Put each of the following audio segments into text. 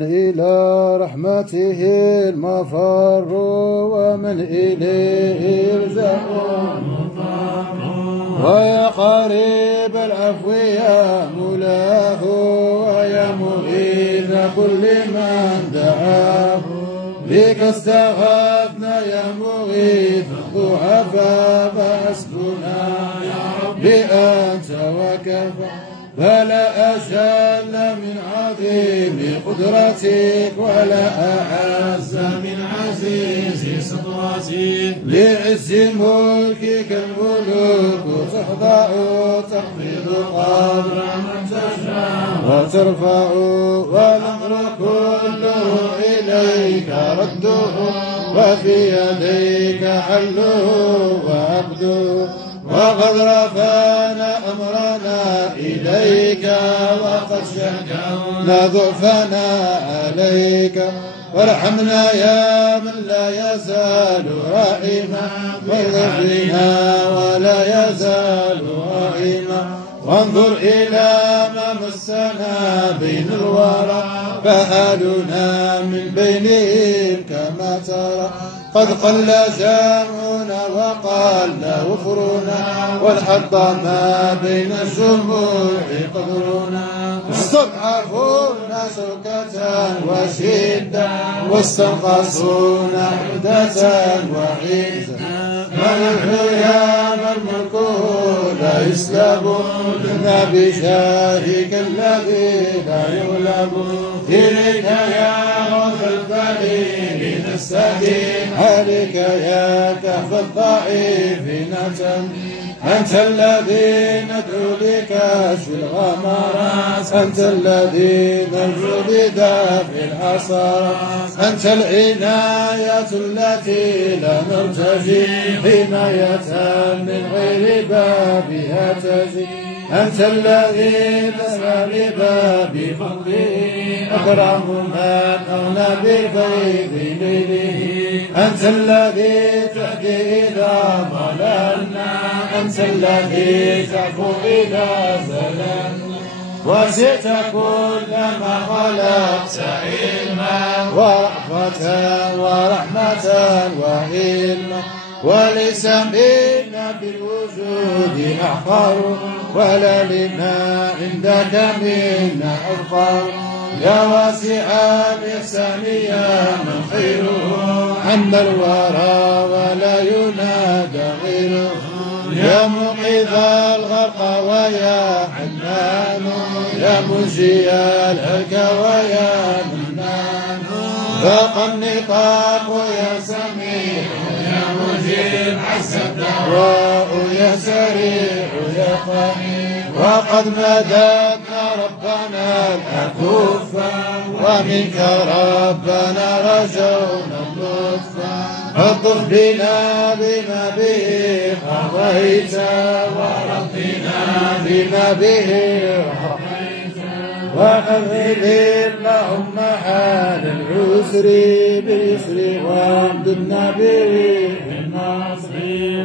إلى رحمته المفر ومن إليه يلجأ المضطر ويا قريب العفو يا مولاه ويا مغيث كل من دعاه بك استغاثنا يا مغيث الضعفاء فحسبنا يا رب أنت وكفى فلا أجل من عظيم قدرتك ولا أعز من عزيز سطوتك لعز ملكك الملوك تخضع تخفض قدر من تشاء وترفع والأمر كله إليك رده وفي يديك حله وعبده وقد رفعنا أمرنا إليك وقد شكونا ضعفنا عليك وارحمنا يا من لا يزال رحيما واغفر لنا ولا يزال رحيما وانظر إلى ما مسنا بين الورى فأهلنا من بينهم كما ترى قد قل جمعنا وقل وفرنا والحظ ما بين الجموع قدرنا استضعفونا شوكة وشدة واستنقصونا حدة وعزة ونحن يا من ملكه لا يسلب لنا بشارك الذي لا يغلب إليك يا غوث البليل نستهين عليك يا كهف الضعيفين أنت الذي ندعو لكشف الغمرات أنت الذي نرجو بدافع الحصارات أنت العناية التي لا نرتجي عناية من غير بابها تجي أنت الذي تسعى لباب فضله أكرم من أغنى بفيض ليله أنت الذي تهدي إذا ضللنا أنت الذي تعفو إذا زللنا وزدت كل ما خلقت علما ورأفة ورحمة وعلما وليس منا في الوجود أحقر ولا لما عندك منا أفقر يا واسع الإحسان يا من خيره عم الورى ولا ينادى غيره يا منقذ الغرق ويا حنان يا منجي الهلك ويا منان ذاق النطاق يا سميع يا مجيب حس الدعواء يا سريع يا قريب وقد مددنا ربنا الأكف ومنك ربنا رجونا اللطف فاطف بنا بما به قضيت وربنا بما به رضيت وأذل اللهم حال العسر باليسر وامددنا به بالنصر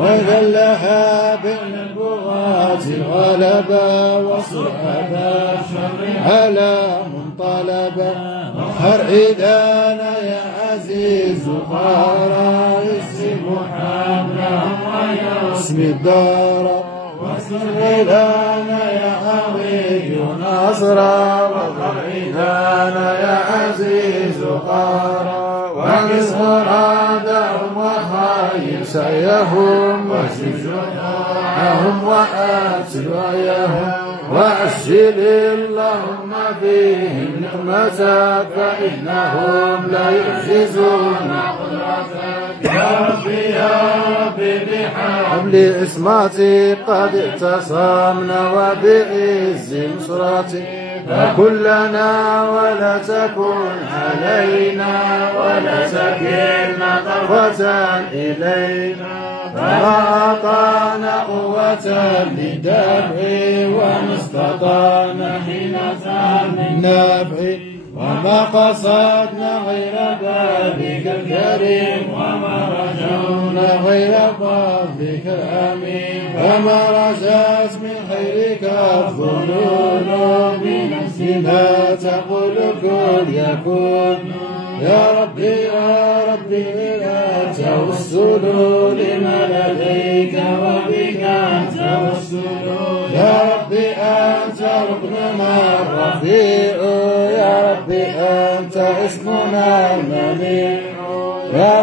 وذلها بين البغاة الغلبة وصحبة الشر على منطلبة واقهر عيدانا يا عزيز قارا اسم حملهم ويا اسم الدار واسر لنا يا قوي نصرا واقهر عيدانا يا عزيز قارا وقس مرادهم وخير سعيهم واشف جوعهم وأبسل وعيهم وأشهد اللهم فيهم نعمتك فإنهم لا يعجزون قدرتك يا ربي يا ربي بحبل اسماتي قد اعتصمنا وبعز نصرتي فكن لنا ولا تكن علينا ولا تكلنا طرفة إلينا فما أعطانا قوة للدفع وما استطعنا حيلة للنفع وما قصدنا غير بابك الكريم وما رجونا غير فضلك الأمين فما رجت من خيرك الظنون بنفسي بما تقول كن يكون. يا ربي لا توسل لما لديك وبك توسل. يا ربي أنت ركننا الرفيع. يا ربي أنت اسمنا المنيع. يا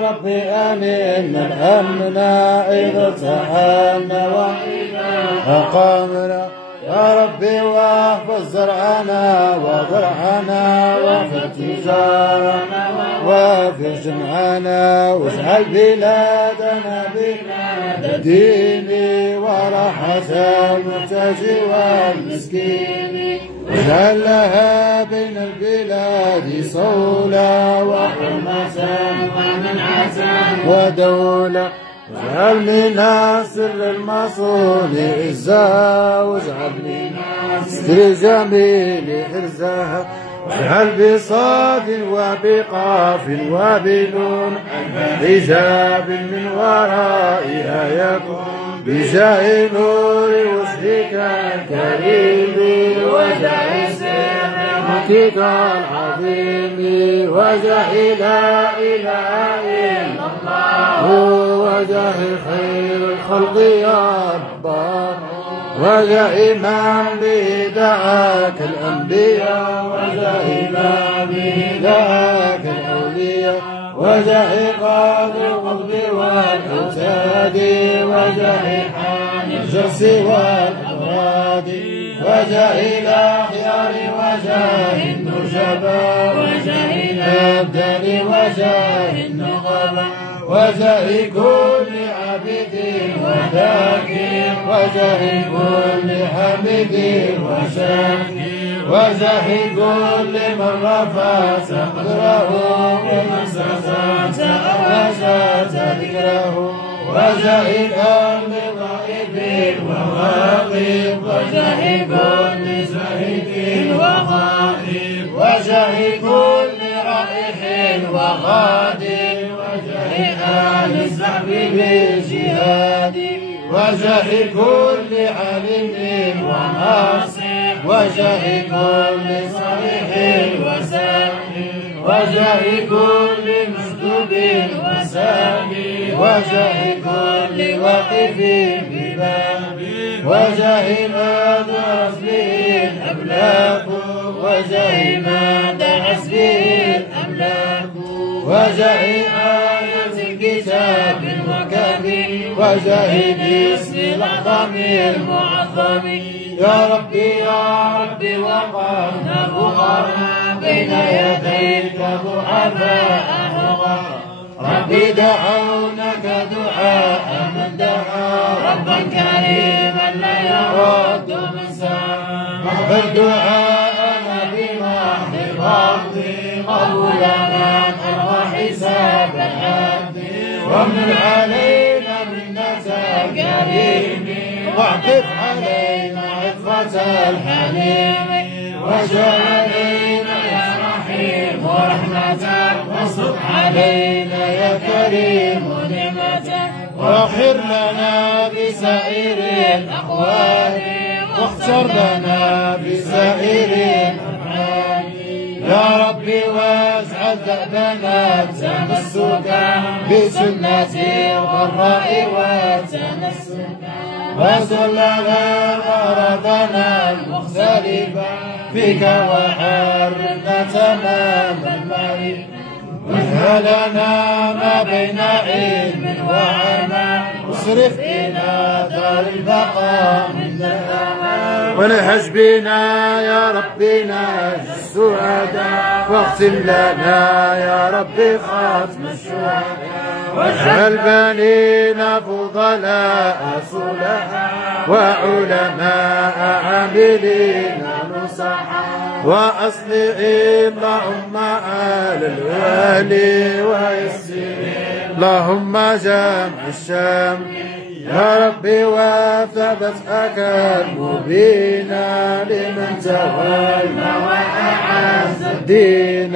ربي أمنا الأمن إذا ارتحلنا وإذا أقامنا. يا ربي واحفظ زرعنا وضرعنا واحفظ تجارنا واغفر جمعنا واجعل بلادنا بلاد الدين وراحة المحتاج والمسكين. واجعل لها بين البلاد صولة وحرمة ومنعة ودولة. واجعل منا سر المصون عزها واجعل منا ستر جميل حرزها. واجعل بصاد وبقاف وبنون حجاب من ورائها يكون. بجاه نور وجهك الكريم وجاه سر ملكك العظيم وجاه لا إله إلا الله وجاه خير الخلق يا رباه. وجاه من به دعاك الأنبياء وجاه من به دعاك الأولياء. وجاه قاضي القطب والأوتاد وجاه حامي الجرس والأوراد. وجاه الأخيار وجاه النجباء وجاه الأبدال وجاه النقباء. وجاه كل عبد وذاكر وجاه كل حمد وشاكر. وجاه كل من رفع صدره ومن سسات أرشات ذكره. وجاه الأرض غائب وواقف وجاه كل شهيد وغائب. وجاه كل رائح وغادر. وجاه آل الزحف بالجهاد. وجاه كل عالم وناصح. وجاه كل صالح وسامي. وجاه كل مسلوب وسامي. وجاه كل واقف بباب. وجاه ما درس به الأملاك. وجاه ما دعس به الأملاك. وجاه آية الكتاب وكافي. وجاه باسم الأعظم المعظم. يا ربي وقفنا فقراء بين يديك ضعفاء حقا. ربي دعونك دعاء من دعا ربا كريما لا يرد من سعى. اقبل دعاءنا بمحض الغض قبولنا نرى حساب العبد. ومن علينا منة الكريم واعطف علينا عطفة الحليم. واجعل علينا يا رحيم ورحمة واصب علينا يا كريم نعمة. واغفر لنا بسائر الأقوال واختر لنا بسائر الأفعال. يا ربي واجعل دأبنا تمسكا بسنة الغراء والتمسكا. وصل لنا غرضنا المختلفة فيك وحررنا تمام المعرفة. واجعلنا ما بين علم وعمى واصرف إلى دار البقاء من الأمان. ونهج بنا يا ربي نهج السعداء. واختم لنا يا ربي خاتم الشهداء. واجعل بنينا فضلاء صلحاء وعلماء عاملين نصحاء. وأصلح اللهم آل الوالي ويسر اللهم جمع الشام. يا ربي وثبتك المبينا لمن تولى وأعز الدين.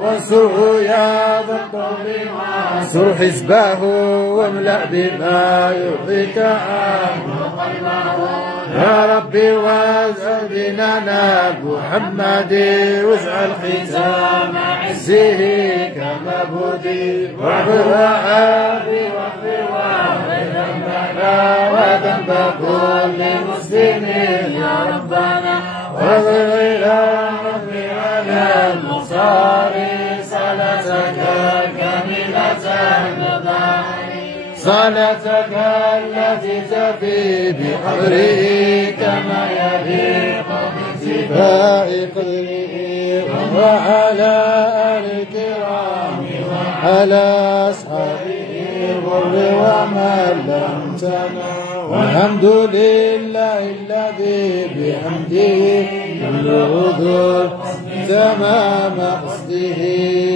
وانصره يا ذا الطول وانصر حزبه واملأ بما يرضيك عنه قلبه. يا ربي واسع بنانا محمد واجعل ختام عزه كما بدي واغفر وعافي واغفر ذنبنا وذنب كل مسلم يا ربنا واغفر إلى ربي على المختار صلاتك كاملة صلاتك التي تفي بقدره كما يليق باتباع قدره وعلى آل الكرام وعلى أصحابه الغر ومن لم تنع والحمد لله الذي بحمده يبلغ ذو تمام قصده.